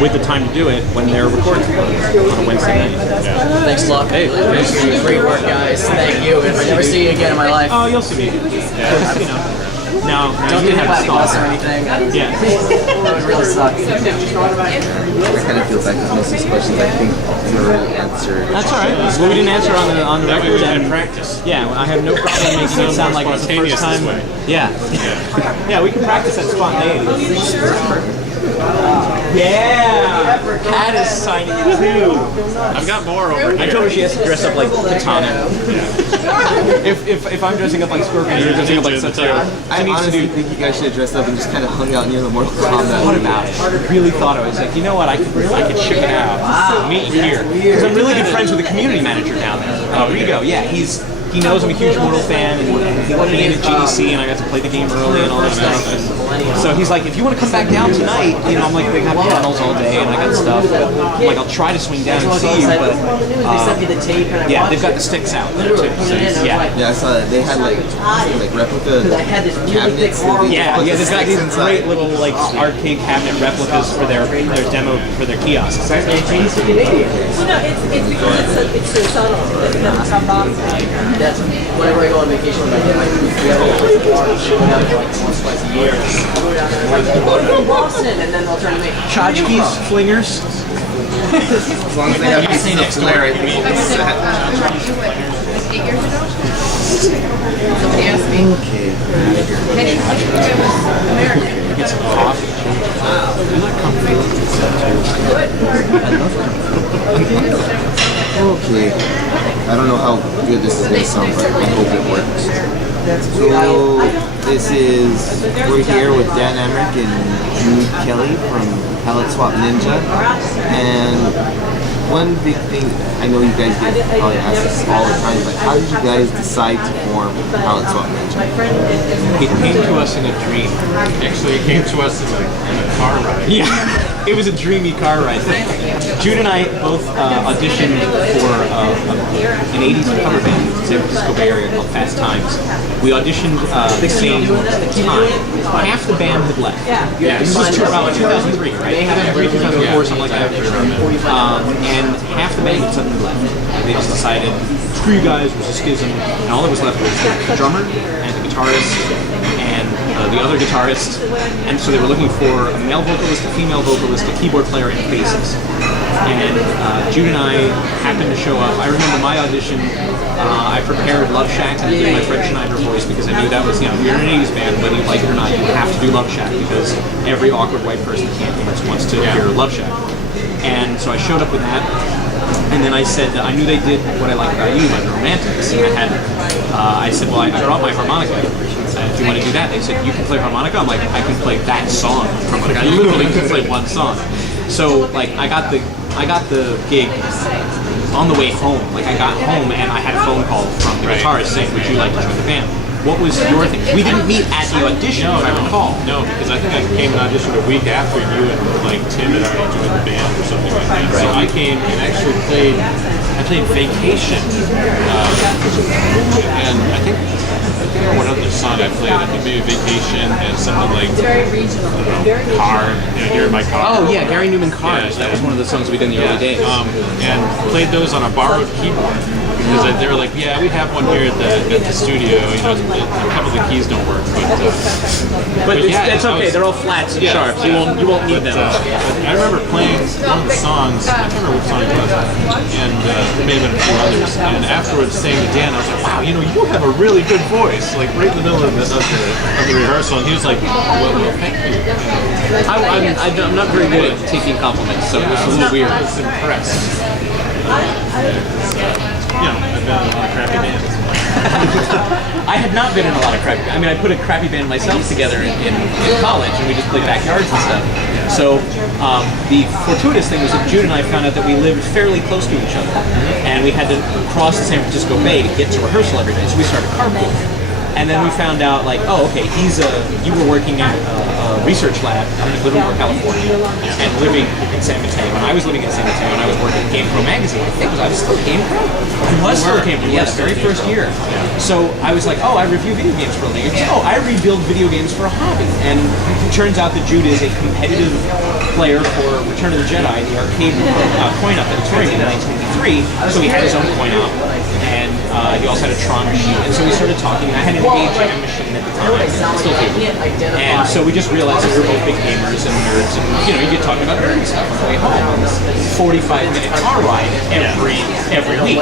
with the time to do it when they're recording on a Wednesday night. Yeah. Thanks a lot. Hey, great work, guys. Thank you. If I never see you again in my life. Oh, you'll see me. Yeah. You know. No, don't you get have a bus or anything. Yeah. That would really suck. I kind of feel bad because most of these questions I think were already answered. That's alright. Well, we didn't answer on the record. We had practice. Yeah, I have no problem making it sound like it's the first time. Yeah. Yeah, we can practice that spontaneity. Yeah! Kat is signing too. I've got more over here. I told her she has to dress up like Katana. If I'm dressing up like Scorpion, you're dressing up like Sub-Zero. I honestly think you guys should have dressed up and just kind of hung out near the Mortal Kombat. Thought about it. I really thought I was like, you know what? I could ship it out. Meet you here because I'm really good friends with the community manager down there. Rigo. Yeah, he knows I'm a huge Mortal fan, and he let me in at GDC, and I got to play the game early and all that stuff. And so he's like, if you want to come back down tonight, you know, I'm like, they have panels all day, and I got stuff. But I'm like, I'll try to swing down and see you, but yeah, they've got the sticks out there too. So, yeah, I saw that they had like replica cabinets. Yeah, they've got these great little like arcade cabinet replicas for their demo for their kiosks. Well, no, it's because it's so subtle. It's not boxing. That's whenever I go on vacation with my dad, we have a place to watch. We go down there like once, twice a year. Go down there like, we're going to Boston, and then they'll turn to me. Tchotchkes, flingers. As long as they have stuff to wear, I think it's set. 8 years ago. Somebody asked me. Okay. Penny, American. Get some coffee. Okay. I don't know how good this is going to sound, but I hope it works. So, we're here with Dan and Jude Kelly from Palette Swap Ninja. And one big thing, I know you guys get probably asked this all the time, but how did you guys decide to form Palette Swap Ninja? It came to us in a dream. Actually, it came to us in a car ride. Yeah. It was a dreamy car ride. Jude and I both auditioned for an 80s cover band in the San Francisco Bay Area called Fast Times. We auditioned the same time. Half the band had left. Yeah, this was around 2003, right? 2004, something like that. And half the band had suddenly left. They just decided, screw you guys, there's a schism. And all that was left was the drummer and the guitarist and the other guitarist, and so they were looking for a male vocalist, a female vocalist, a keyboard player, and a bassist. And Jude and I happened to show up. I remember my audition, I prepared Love Shack and I did my Fred Schneider voice because I knew that was, you're in an 80s band, whether you like it or not, you have to do Love Shack because every awkward white person in campus wants to hear Love Shack. And so I showed up with that. And then I said, I knew they did What I Like About You by the Romantics. And I said, well, I brought my harmonica. Do you want to do that? They said, you can play harmonica? I'm like, I can play that song. Like, I literally can play one song. So, like, I got the gig on the way home. Like, I got home and I had a phone call from the guitarist saying, would you like to join the band? What was your thing? We didn't meet at the audition, if I recall. No, because I think I came and auditioned a week after you and like Tim had already joined the band or something like that. So I came and actually played Vacation. And I think I don't know what other song I played. I think maybe Vacation and something like Car, You're in My Car. Oh yeah, Gary Newman Cars. That was one of the songs we did in the early days. And played those on a borrowed keyboard. Because they were like, yeah, we have one here at the studio. You know, a couple of the keys don't work, but it's okay. They're all flats and sharps. You won't need them. I remember playing one of the songs. I can't remember what song it was, and there may have been a few others. And afterwards, saying to Dan, I was like, wow, you have a really good voice. Like right in the middle of the rehearsal, and he was like, well, thank you. I'm not very good at taking compliments, so it was a little weird. I was impressed. I've been in a lot of crappy bands. I had not been in a lot of crappy bands. I mean, I put a crappy band myself together in college, and we just played backyards and stuff. So the fortuitous thing was that Jude and I found out that we lived fairly close to each other, and we had to cross the San Francisco Bay to get to rehearsal every day. So we started carpooling. And then we found out, like, oh, okay, you were working at a research lab up in Livermore, California, and living in San Mateo. And I was living in San Mateo, and I was working at Game Pro magazine. I was still Game Pro. I was still Game Pro, yes, very first year. So I was like, oh, I review video games for a living. Oh, I rebuild video games for a hobby. And it turns out that Jude is a competitive player for Return of the Jedi, the arcade coin-op editorium in 1983. So he had his own coin-op, and he also had a Tron machine. And so we started talking. I had an AGM machine at the time, still do. And so we just realized that we were both big gamers and nerds, and you get talking about nerdy stuff on the way home on this 45-minute car ride every week,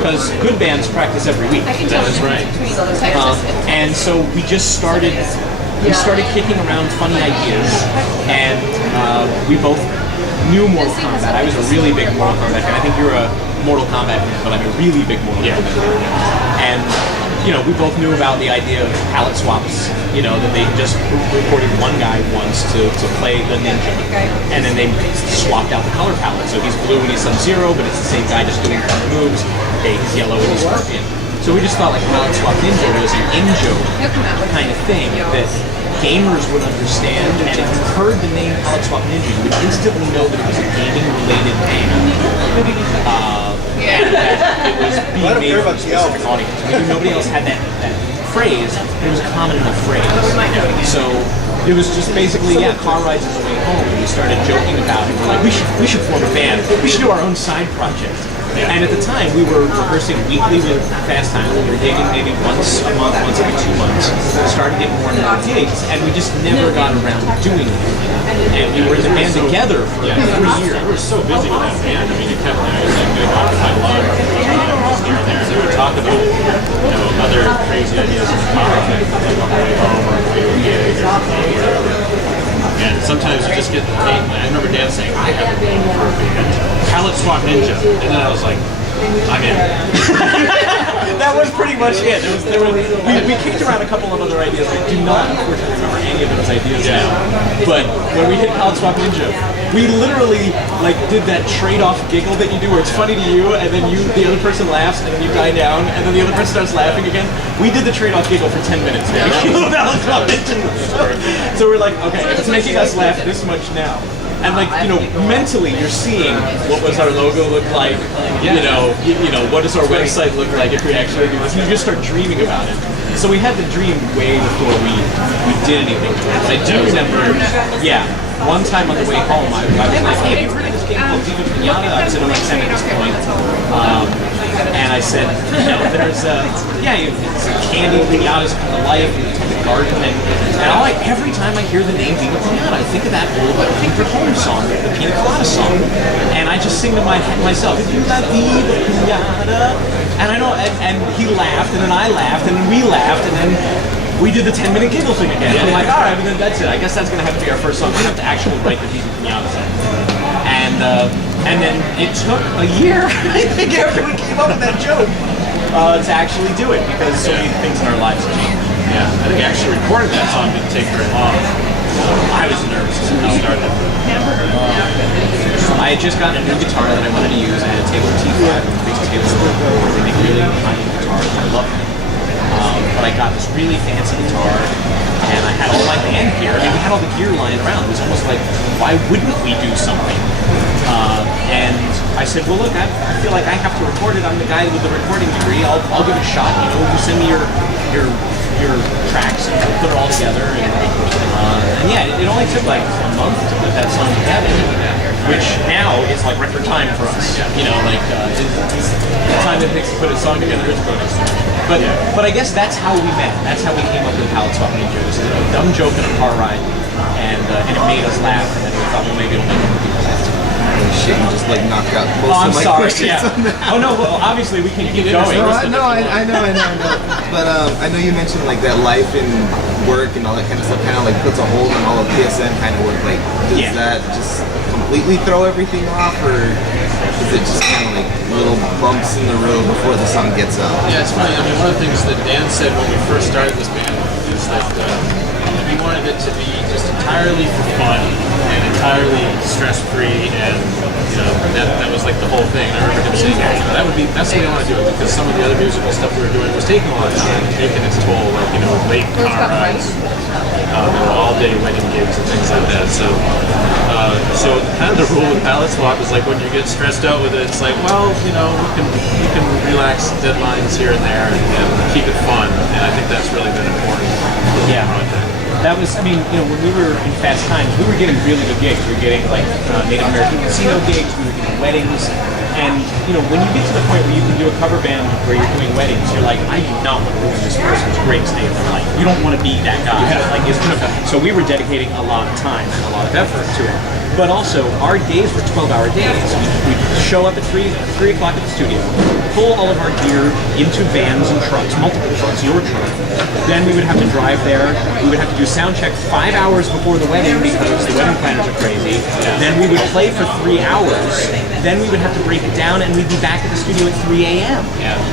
because good bands practice every week. That is right. And so we just started. We started kicking around funny ideas, and we both knew Mortal Kombat. I was a really big Mortal Kombat fan. I think you're a Mortal Kombat fan, but I'm a really big Mortal Kombat fan. And we both knew about the idea of palette swaps. That they just recorded one guy once to play the ninja, and then they swapped out the color palette. So he's blue and he's Sub-Zero, but it's the same guy just doing different moves. Okay, he's yellow and he's Scorpion. So we just thought like palette swap ninja was an in-joke kind of thing that gamers would understand, and if you heard the name palette swap ninja, you would instantly know that it was a gaming-related band. And that it was being made for a specific audience. We knew nobody else had that phrase, but it was a common enough phrase. So it was just basically, car rides on the way home, and we started joking about it. We're like, we should form a band. We should do our own side project. And at the time, we were rehearsing weekly with Fast Time. We were gigging maybe once a month, once every 2 months. We started getting more and more gigs, and we just never got around to doing it. And we were in the band together for 3 years. We were so busy with that band. I mean, it kept getting occupied a lot of our time just here and there. And we would talk about other crazy ideas in the car, like on the way home or on the way to a gig or whatever. And sometimes you just get the tape. I remember Dan saying, I have a name for a band, Palette Swap Ninja. And then I was like, I'm in. That was pretty much it. We kicked around a couple of other ideas. I do not, unfortunately, remember any of those ideas now. But when we hit Palette Swap Ninja, we literally did that trade-off giggle that you do, where it's funny to you, and then the other person laughs, and then you die down, and then the other person starts laughing again. We did the trade-off giggle for 10 minutes. Palette Swap Ninja. So we're like, okay, it's making us laugh this much now. And mentally you're seeing what does our logo look like, what does our website look like if we actually do this. And you just start dreaming about it. So we had the dream way before we did anything to it. I do remember, one time on the way home, I was like, hey, have you heard of this game called Viva Pinata? I was in my 10 at this point. And I said, there's it's candy pinatas come to life, and it's the garden, and every time I hear the name Viva Pinata, I think of that old Victor Holmes song, the Pina Colada song, and I just sing to myself, Viva Pinata, and I know, and he laughed, and then I laughed, and then we laughed, and then we did the 10-minute giggle thing again. I'm like, all right, then that's it. I guess that's gonna have to be our first song. We have to actually write the Viva Pinata song. And then it took a year, I think, after we came up with that joke, to actually do it, because so many things in our lives have changed. Yeah, I think actually recording that song didn't take very long. I was nervous as We hell. started. I had just gotten a new guitar that I wanted to use. I had a Taylor T5, big Taylor, really high-end guitar. I loved it. But I got this really fancy guitar, and I had all my band gear. I mean, we had all the gear lying around. It was almost like, why wouldn't we do something? And I said, well, look, I feel like I have to record it. I'm the guy with the recording degree. I'll give it a shot. You send me your tracks and put it all together. And it only took like a month to put that song together, which now is like record time for us. The time it takes to put a song together is bonus. But I guess that's how we met. That's how we came up with Palette Swap Ninja. This is a dumb joke in a car ride, and it made us laugh, and then we thought, well, maybe it'll make other people laugh too. Shit, you just knocked out most Oh, I'm of my sorry. questions on that. Oh no, well, obviously we can keep going. No, I know. But I know you mentioned like that life and work and all that kind of stuff kind of like puts a hold on all of PSN kind of work. Like, does that just completely throw everything off, or is it just kind of like little bumps in the road before the song gets out? Yeah, it's funny. I mean, one of the things that Dan said when we first started this band is that he wanted it to be just entirely for fun and entirely stress-free, and that was like the whole thing. And I remember him saying, that's the way I want to do it, because some of the other musical stuff we were doing was taking a lot of time, taking its toll, like late car rides, all-day wedding gigs and things like that. So kind of the rule with Palette Swap is like when you get stressed out with it, it's like, well, we can relax deadlines here and there and keep it fun, and I think that's really been important for the project. that was, I mean, you know, when we were in Fast Times, we were getting really good gigs. We were getting like Native American casino gigs, we were getting weddings, and you know, when you get to the point where you can do a cover band where you're doing weddings, you're like, I do not want to ruin this person's greatest day of their life. You don't want to be that guy. Like, so we were dedicating a lot of time and a lot of effort to it. But also, our days were 12-hour days. We'd show up at 3 o'clock at the studio, pull all of our gear into vans and trucks, multiple trucks, your truck. Then we would have to drive there. We would have to do sound check 5 hours before the wedding because the wedding planners are crazy. Then we would play for 3 hours. Then we would have to break it down, and we'd be back at the studio at 3 a.m.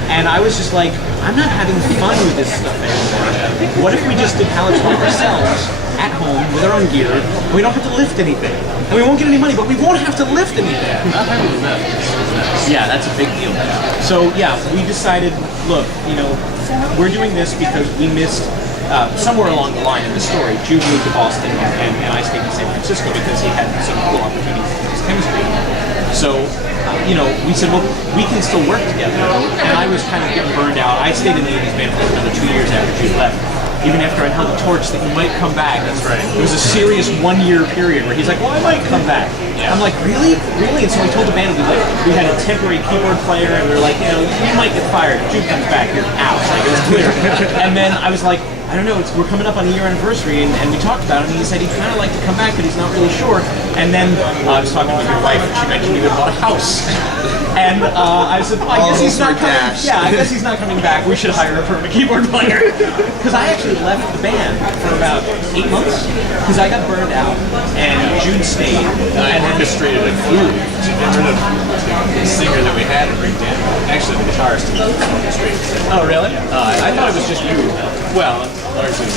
And I was just like, I'm not having fun with this stuff anymore. What if we just did Palette Swap ourselves at home with our own gear? We don't have to lift anything. And we won't get any money, but we won't have to lift anything. Yeah, that's a big deal. So yeah, we decided, look, you know, we're doing this because we missed somewhere along the line in the story. Jude moved to Boston, and I stayed in San Francisco because he had some cool opportunities in his chemistry. So, you know, we said, well, we can still work together. And I was kind of getting burned out. I stayed in the 80s band for another 2 years after Jude left. Even after I held the torch that he might come back. That's right. It was a serious 1 year period where he's like, well, I might come back. Yeah. I'm like, really? Really? And so I told the band, we had a temporary keyboard player, and we were like, you know, you might get fired. If Jude comes back, you're out. Like, it was clear. And then I was like, I don't know, we're coming up on a year anniversary, and we talked about it, and he said he'd kind of like to come back, but he's not really sure. And then I was talking with your wife, and she mentioned he would bought a house. And I said, well, I guess he's not coming. Yeah, I guess he's not coming back. We should hire a permanent keyboard player. Because I actually left the band for about 8 months because I got burned out, and Jude stayed. I orchestrated a coup to get rid of the singer that we had and bring Dan. Actually, the guitarist orchestrated. Oh, really? I thought it was just you. Well, largely.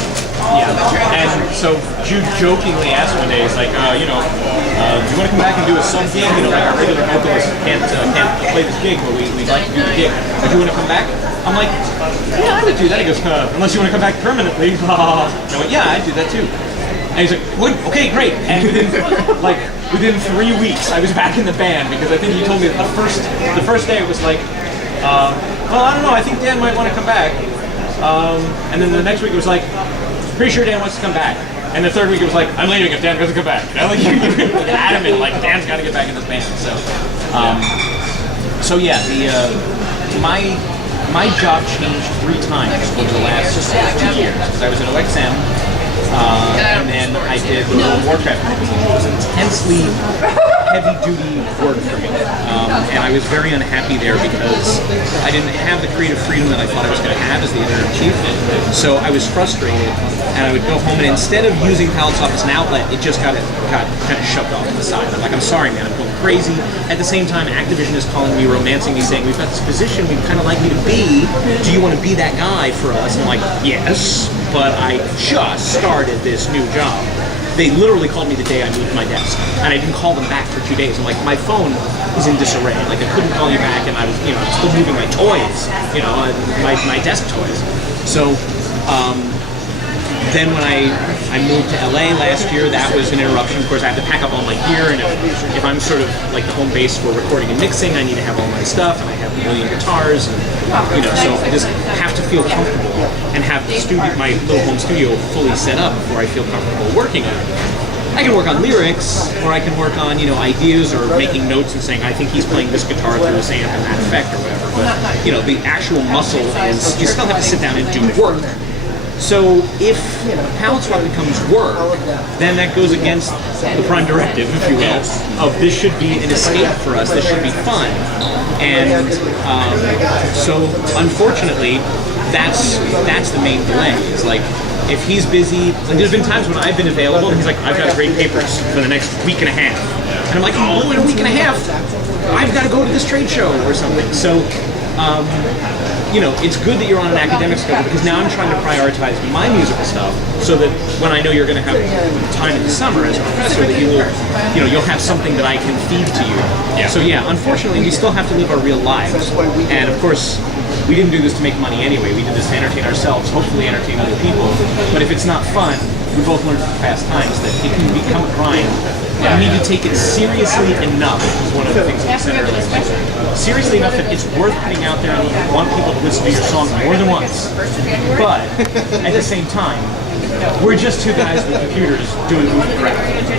Yeah. And so Jude jokingly asked one day, he's like, do you want to come back and do a sub gig? You know, like our regular vocalist can't play this gig, but we'd like to do the gig. Do you want to come back? I'm like, yeah, I would do that. He goes, unless you want to come back permanently. I went, yeah, I'd do that too. And he's like, okay, great. And within 3 weeks, I was back in the band because I think he told me that the first day it was like, well, I don't know, I think Dan might want to come back. And then the next week it was like, pretty sure Dan wants to come back. And the third week it was like, I'm leaving if Dan doesn't come back. You know, like, you're adamant, like, Dan's got to get back in this band. So yeah, my job changed 3 times over the last 2 years. Because I was at OXM, and then I did the World of Warcraft magazine. It was intensely heavy-duty work for me, and I was very unhappy there because I didn't have the creative freedom that I thought I was going to have as the editor-in-chief. So I was frustrated, and I would go home, and instead of using Palette Swap as an outlet, it just got kind of shoved off to the side. I'm like, I'm sorry, man, I'm going crazy. At the same time, Activision is calling me, romancing me, saying, we've got this position we'd kind of like you to be. Do you want to be that guy for us? And I'm like, yes, but I just started this new job. They literally called me the day I moved my desk, and I didn't call them back for 2 days. I'm like, my phone is in disarray. Like, I couldn't call you back, and I was, still moving my toys, my desk toys. So, then when I moved to LA last year, that was an interruption. Of course, I had to pack up all my gear, and if I'm sort of like the home base for recording and mixing, I need to have all my stuff, and I have a million guitars, and so I just have to feel comfortable and have the studio, my little home studio, fully set up before I feel comfortable working on it. I can work on lyrics, or I can work on ideas, or making notes and saying I think he's playing this guitar through this amp and that effect or whatever. But the actual muscle is you still have to sit down and do work. So if Palette Swap becomes work, then that goes against the prime directive, if you will, of this should be an escape for us, this should be fun. And so unfortunately, that's the main delay. It's like, if he's busy, like there's been times when I've been available and he's like, I've got great papers for the next week and a half. And I'm like, oh, in a week and a half, I've got to go to this trade show or something. So, it's good that you're on an academic schedule because now I'm trying to prioritize my musical stuff so that when I know you're going to have time in the summer as a professor, that you'll have something that I can feed to you. Yeah. So yeah, unfortunately, we still have to live our real lives. And of course, we didn't do this to make money anyway. We did this to entertain ourselves, hopefully entertain other people. But if it's not fun, we both learned from past times that it can become a grind. You need to take it seriously enough, is one of the things that we said earlier. Seriously enough that it's worth putting out there and you want people to listen to your song more than once. But at the same time, We're just two guys with computers doing goofy crap.